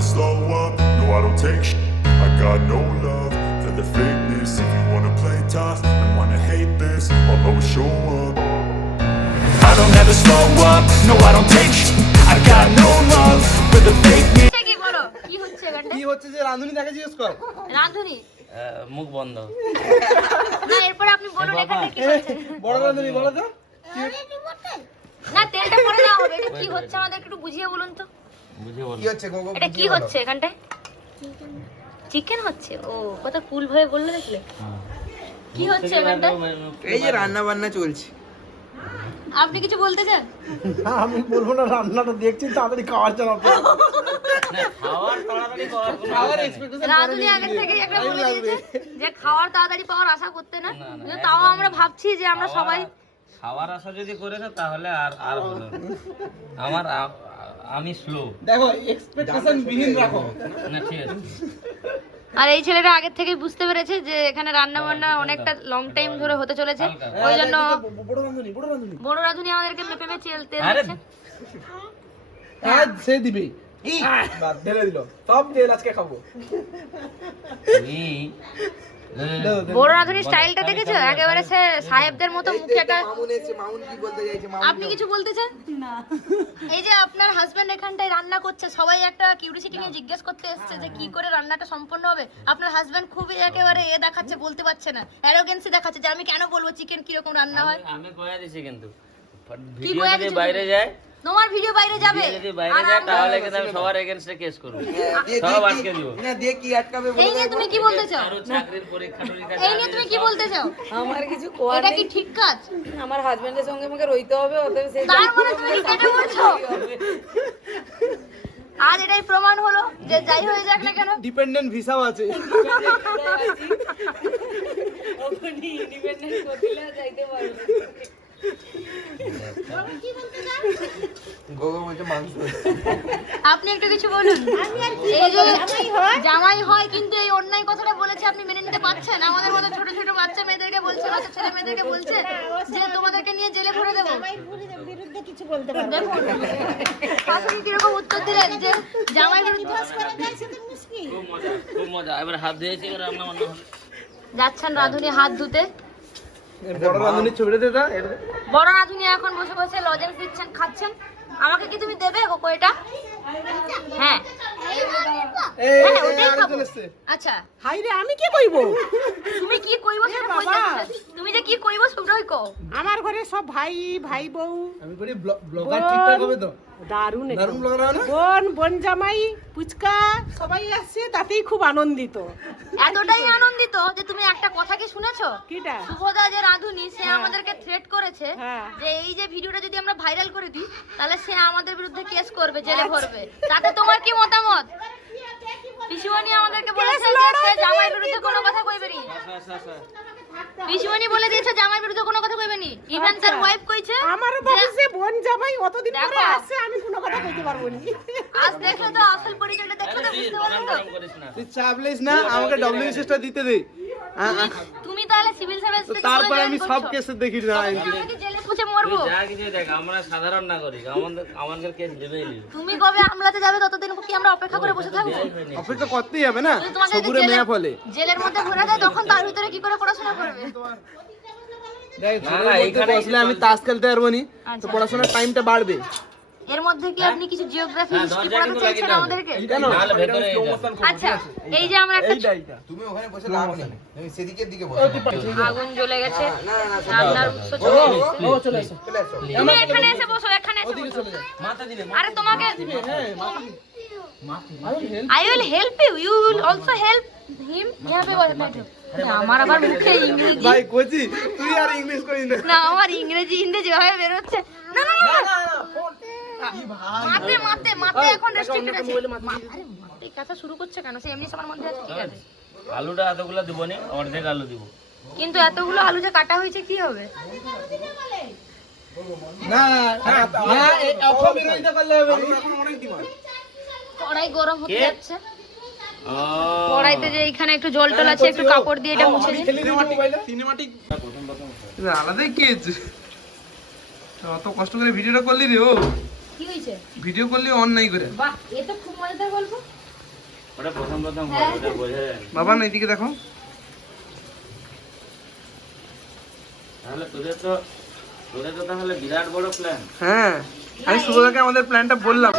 never slow up, no I don't take shit. I got no love for the fakeness. If you wanna play tough and wanna hate this, I'll always show up. I don't ever slow up, no I don't take shit. I got no love for the fakeness. কি বলো কি হচ্ছে এখানটা? কি হচ্ছে যে রাঁধুনি তাকে জিজ্ঞেস কর। রাঁধুনি মুখ বন্ধ। না এরপর আপনি বলুন এখানে কি হচ্ছে। বড় রাঁধুনি বলো তো। না তেলটা পরে দাও হবে। এটা কি হচ্ছে আমাদের একটু বুঝিয়ে বলুন তো। বুঝে বল। কি হচ্ছে গোগো? এটা কি হচ্ছে এখানটায়? চিকেন হচ্ছে। ও কত কুল ভাবে বললে দেখলে। কি হচ্ছে এখানটায়? এই যে রান্না বান্না চলছে। আপনি কিছু বলতে চান? আমি বলবো না, রান্নাটা দেখছি তাড়াতাড়ি খাওয়ার জন্য। না খাওয়ার তাড়াতাড়ি করার কোনো খাওয়ার আশা নেই। এক্সপেকটেশন রাঁধুনি আগে থেকে একটা বলে দিয়েছে যে খাওয়ার তাড়াতাড়ি পাওয়ার আশা করতে না। কিন্তু তাও আমরা ভাবছি যে আমরা সবাই খাওয়ার আশা যদি করে না তাহলে আর হলো না। আমি স্লো। দেখো এক্সপেকটেশন বিহীন রাখো। না ঠিক আছে। আর এই ছেলেটা আগে থেকেই বুঝতে পেরেছে যে এখানে রান্না বান্না অনেকটা লং টাইম ধরে হতে চলেছে। ওই জন্য বড় রাঁধুনি আমাদেরকে মেপে মেপে তেল আরে দিচ্ছে। আজ সে দিবে। বাদ ঢেলে দিল। সব তেল আজকে খাবো। বড় রাঁধুনির স্টাইলটা দেখেছো? একেবারে সে সাহেবদের মতো মুখে একটা। মামুন কি বলতে চাইছে? আপনি কিছু বলতে চান? না। এই যে আপনার হাজবেন্ড এখানটায় রান্না করছে, সবাই একটা কিউরিসিটি নিয়ে জিজ্ঞেস করতে এসেছে যে কি করে রান্নাটা সম্পন্ন হবে। আপনার হাজবেন্ড খুবই একেবারে দেখাচ্ছে, বলতে পারছে না, অ্যারোগেন্সি দেখাচ্ছে যে আমি কেন বলবো চিকেন কি রকম রান্না হয়। আমি কয়া দিছি কিন্তু কি ভিডিও কয়া যদি দিছো? বাইরে যায়, তোমার ভিডিও বাইরে যাবে। যদি বাইরে যায় তাহলে কিন্তু আমি সবার এগেইনস্টে কেস করব। সব আটকে দিব। না দিয়ে কি আটকাবে বলে। এই নিয়ে তুমি কি বলতে চাও? আর চাকরির পরীক্ষা টরীক্ষা এই নিয়ে তুমি কি বলতে চাও? আমার কিছু কোয়ার এটা নেই। কি ঠিক কাজ? আমার হাজবেন্ডের সঙ্গে আমাকে রইতে হবে, অতএব সেই তার মানে তুমি কি কেটে বলছো? আজ এটাই প্রমাণ হলো যে যাই হয়ে যাক না কেন ডিপেন্ডেন্ট ভিসাও আছে। ওখানে ইন্ডিপেন্ডেন্ট করলে যাইতে পারবে। গোগো বলছে মাংস। আপনি একটু কিছু বলুন। এই যে জামাই হয় কিন্তু এই অন্যায় কথাটা বলেছে আপনি মেনে নিতে পারছেন? আমাদের মতো ছোট ছোট বাচ্চা মেয়েদেরকে বলছে, বাচ্চা ছেলে মেয়েদেরকে বলছে যে তোমাদেরকে নিয়ে জেলে ভরে দেবো। বিরুদ্ধে কিছু বলতে পারবো। দেখুন শাশুড়ি কিরকম উত্তর দিলেন যে জামাই বিরুদ্ধে। খুব মজা। এবার হাত ধুয়েছি, এবার রান্না বান্না হবে। যাচ্ছেন রাঁধুনি হাত ধুতে। বড় রাঁধুনি ছবিটা দে দা। বড় রাঁধুনি এখন বসে বসে লজেন্স দিচ্ছেন, খাচ্ছেন। আমাকে কি তুমি দেবে কোকো এটা? হ্যাঁ হ্যাঁ ওটাই খাবো। আচ্ছা হাই রে আমি কি কইব? তুমি কি কইবো সেটা কইতেছ। তুমি যে কি কইবো সেটাই কও। আমার ঘরে সব ভাই ভাই বউ আমি করি ব্লগার ঠিকঠাক হবে তো? দারুণ দারুণ ব্লগার হবে না? বোন বোন জামাই পুচকা সবাই আসছে, তাতেই খুব আনন্দিত। এতটাই আনন্দিত যে তুমি একটা কথা কি শুনেছো? কিটা? শুভদা যে রাঁধুনি সে আমাদেরকে থ্রেট করেছে হ্যাঁ। যে এই যে ভিডিওটা যদি আমরা ভাইরাল করে দিই তাহলে সে আমাদের বিরুদ্ধে কেস করবে, জেলে ভরবে। তাতে তোমার কি মতামত? পিসিমণি আমাদেরকে বলেছে যে সে জামাইয়ের বিরুদ্ধে কোনো কথা কইবে নি। পিসিমণি বলে দিয়েছে জামাইয়ের বিরুদ্ধে কোনো কথা কইবে নি। ইভেন তার ওয়াইফ কইছে আমারও ভাবছে বোন জামাই অতদিন পরে আসছে, আমি কোনো কথা কইতে পারবো না। আজ দেখলে তো আসল পরিচয়টা দেখলে তো বুঝতে পারলে তো। করিস না। তুই চাপ লিস না, আমাকে ডব্লিউএসএসটা দিতে দে। তুমি তাহলে সিভিল সার্ভিস থেকে তারপর আমি সব কেসে দেখি না। আমরা কি জেলে পুছে মরবো? যা কিছু দেখ, আমরা সাধারণ নাগরিক, আমাদের কেস দেবেই নি। তুমি কবে আমলাতে যাবে ততদিন কি আমরা অপেক্ষা করে বসে থাকবো? অপেক্ষা করতেই হবে না, যদি তোমাকে সবুরে মেয়া ফলে। জেলের মধ্যে ভরে দেয় তখন তার ভিতরে কি করে পড়াশোনা করবে? দেখ না, না, এইখানে বসলে আমি তাস খেলতে পারবো নি, তো আচ্ছা। পড়াশোনার টাইমটা বাড়বে। এর মধ্যে কি আপনি কিছু জিওগ্রাফি হ্যাঁ, হিস্ট্রি দরজা পড়াতে কিন্তু চাইছেন লাগিয়ে দাও। আমাদেরকে? কেন? নাহলে ভেতরে আচ্ছা এই যে আমরা একটা তুমি ওখানে বসে লাভ নেই, তুমি সেদিকের দিকে বসো। আগুন জ্বলে গেছে, না না রান্নার উৎস চলে গেছে। ও চলে এসো, চলে এসো। তুমি এখানে এসে বসো, এখানে এসে বসো। মাথা দিলে আরে তোমাকে হ্যাঁ, I will help you. You will also help him. यहाँ पे बैठो। আমার আবার মুখে ইংরেজি। ভাই কোচি তুই আর ইংলিশ করিস না। না আমার ইংরেজি যেভাবে বের হচ্ছে। না না না মাতে এখন রেস্ট্রিক্টেড আছে। আরে মাতে কথা শুরু করছে কেন? সে এমনি সবার মধ্যে আছে, ঠিক আছে। আলুটা এতগুলো দিব নি, অর্ধেক আলু দিব। কিন্তু এতগুলো আলু যে কাটা হয়েছে কি হবে? না না এই অফ বিরোধিতা করলে হবে না, এখন অনেক ডিমান্ড। কড়াই গরম হতে কে? যাচ্ছে। কড়াইতে যে এখানে একটু জল টল আছে, একটু কাপড় দিয়ে এটা মুছে দিন। সিনেমাটিক আলাদাই কি আছে? অত কষ্ট করে ভিডিওটা করলি রে ও? কি হয়েছে? ভিডিও করলি অন নাই করে। বাহ, এ তো খুব মজাদার গল্প। ওটা প্রথম হয়, ওটা বোঝা যায় না। বাবা না এদিকে দেখো। তাহলে তোদের তো তাহলে বিরাট বড় প্ল্যান। হ্যাঁ আমি শুভদাকে আমাদের প্ল্যানটা বললাম।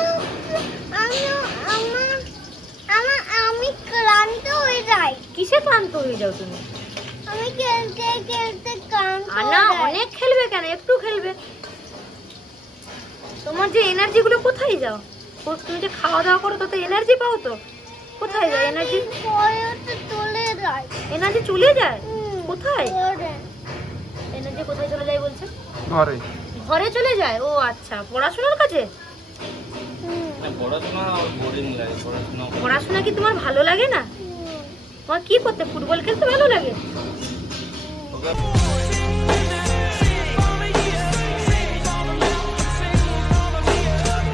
আমি ক্লান্ত হয়ে যাই। কিসে ক্লান্ত হয়ে যাও তুমি? আমি খেলতে খেলতে ক্লান্ত না অনেক খেলবে কেন, একটু খেলবে। তোমার যে এনার্জি গুলো কোথায় যাও? তুমি যে খাওয়া দাওয়া করো তো এনার্জি পাও তো, কোথায় যায় এনার্জি? পরে চলে যায়। এনার্জি চলে যায় কোথায়? পরে এনার্জি কোথায় চলে যায় বলছে? ঘরে। ঘরে চলে যায়। ও আচ্ছা, পড়াশোনার কাছে? না, পড়াশোনা বোরিং লাগে, পড়াশোনা কি তোমার ভালো লাগে না? তোমার কি করতে, ফুটবল খেলতে ভালো লাগে? পড়াশোনা